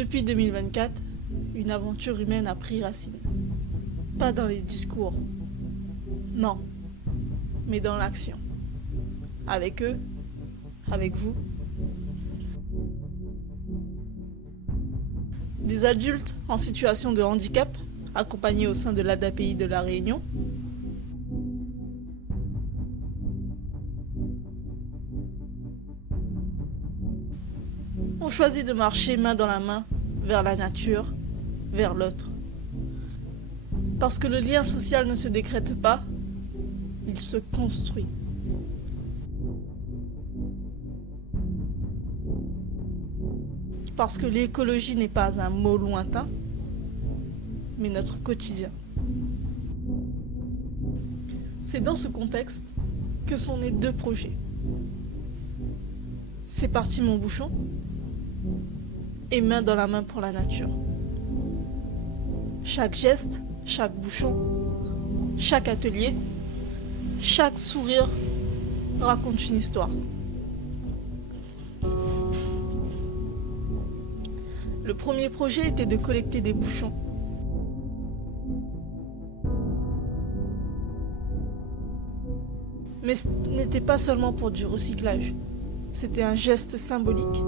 Depuis 2024, une aventure humaine a pris racine. Pas dans les discours, non, mais dans l'action. Avec eux, avec vous. Des adultes en situation de handicap, accompagnés au sein de l'ADAPI de La Réunion. On choisit de marcher main dans la main vers la nature, vers l'autre. Parce que le lien social ne se décrète pas, il se construit. Parce que l'écologie n'est pas un mot lointain, mais notre quotidien. C'est dans ce contexte que sont nés 2 projets. C'est parti mon bouchon et main dans la main pour la nature. Chaque geste, chaque bouchon, chaque atelier, chaque sourire raconte une histoire. Le premier projet était de collecter des bouchons. Mais ce n'était pas seulement pour du recyclage. C'était un geste symbolique,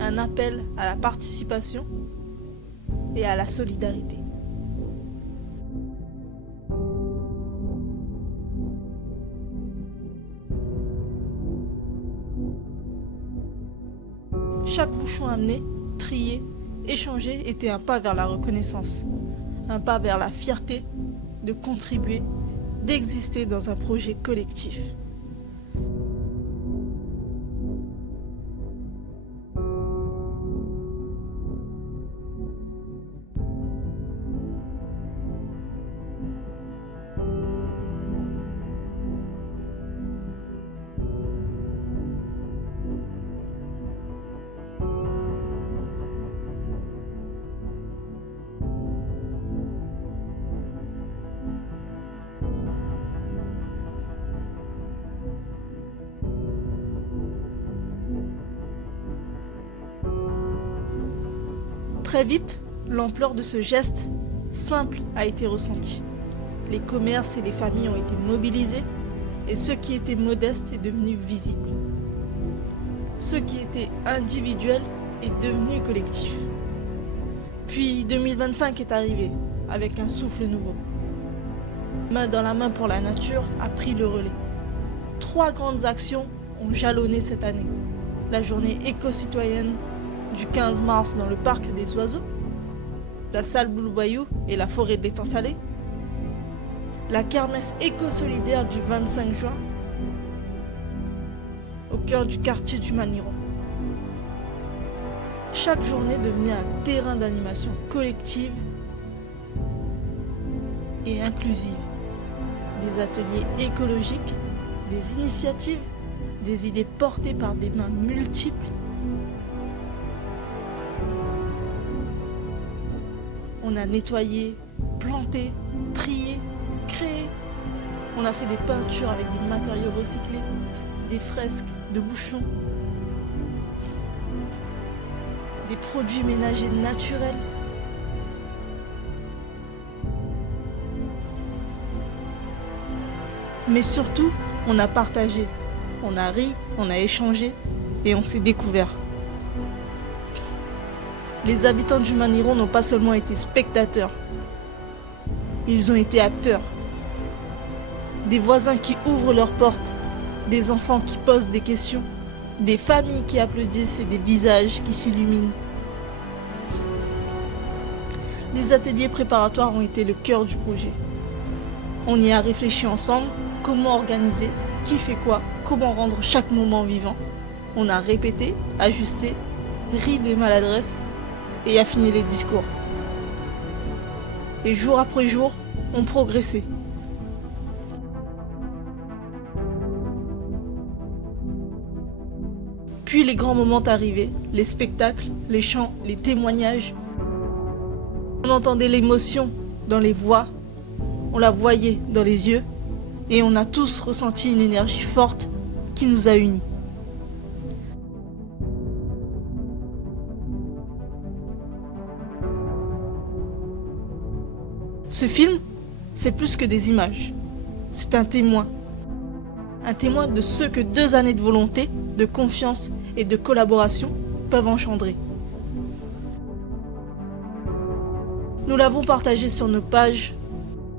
un appel à la participation et à la solidarité. Chaque bouchon amené, trié, échangé était un pas vers la reconnaissance, un pas vers la fierté de contribuer, d'exister dans un projet collectif. Très vite, l'ampleur de ce geste simple a été ressentie. Les commerces et les familles ont été mobilisés et ce qui était modeste est devenu visible. Ce qui était individuel est devenu collectif. Puis 2025 est arrivé avec un souffle nouveau. Main dans la main pour la nature a pris le relais. 3 grandes actions ont jalonné cette année. La journée éco-citoyenne du 15 mars dans le parc des oiseaux, la salle Boulou-Bayou et la forêt de l'étang salé, la kermesse éco-solidaire du 25 juin au cœur du quartier du Maniron. Chaque journée devenait un terrain d'animation collective et inclusive. Des ateliers écologiques, des initiatives, des idées portées par des mains multiples. On a nettoyé, planté, trié, créé. On a fait des peintures avec des matériaux recyclés, des fresques de bouchons, des produits ménagers naturels. Mais surtout, on a partagé, on a ri, on a échangé et on s'est découvert. Les habitants du Maniron n'ont pas seulement été spectateurs, ils ont été acteurs. Des voisins qui ouvrent leurs portes, des enfants qui posent des questions, des familles qui applaudissent et des visages qui s'illuminent. Les ateliers préparatoires ont été le cœur du projet. On y a réfléchi ensemble, comment organiser, qui fait quoi, comment rendre chaque moment vivant. On a répété, ajusté, ri des maladresses et affiné les discours. Et jour après jour, on progressait. Puis les grands moments arrivaient, les spectacles, les chants, les témoignages. On entendait l'émotion dans les voix, on la voyait dans les yeux, et on a tous ressenti une énergie forte qui nous a unis. « Ce film, c'est plus que des images. C'est un témoin. Un témoin de ce que 2 années de volonté, de confiance et de collaboration peuvent engendrer. Nous l'avons partagé sur nos pages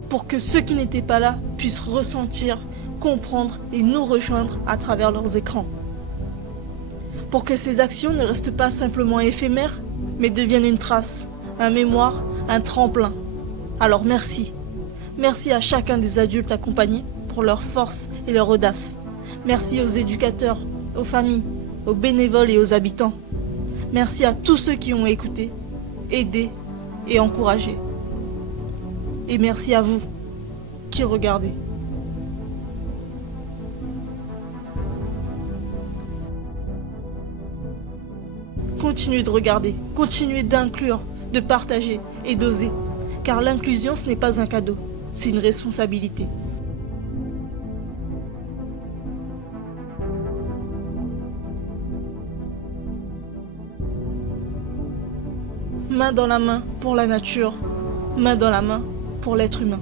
pour que ceux qui n'étaient pas là puissent ressentir, comprendre et nous rejoindre à travers leurs écrans. Pour que ces actions ne restent pas simplement éphémères, mais deviennent une trace, un mémoire, un tremplin. Alors merci. Merci à chacun des adultes accompagnés pour leur force et leur audace. Merci aux éducateurs, aux familles, aux bénévoles et aux habitants. Merci à tous ceux qui ont écouté, aidé et encouragé. Et merci à vous qui regardez. Continuez de regarder, continuez d'inclure, de partager et d'oser. Car l'inclusion, ce n'est pas un cadeau, c'est une responsabilité. Main dans la main pour la nature, main dans la main pour l'être humain.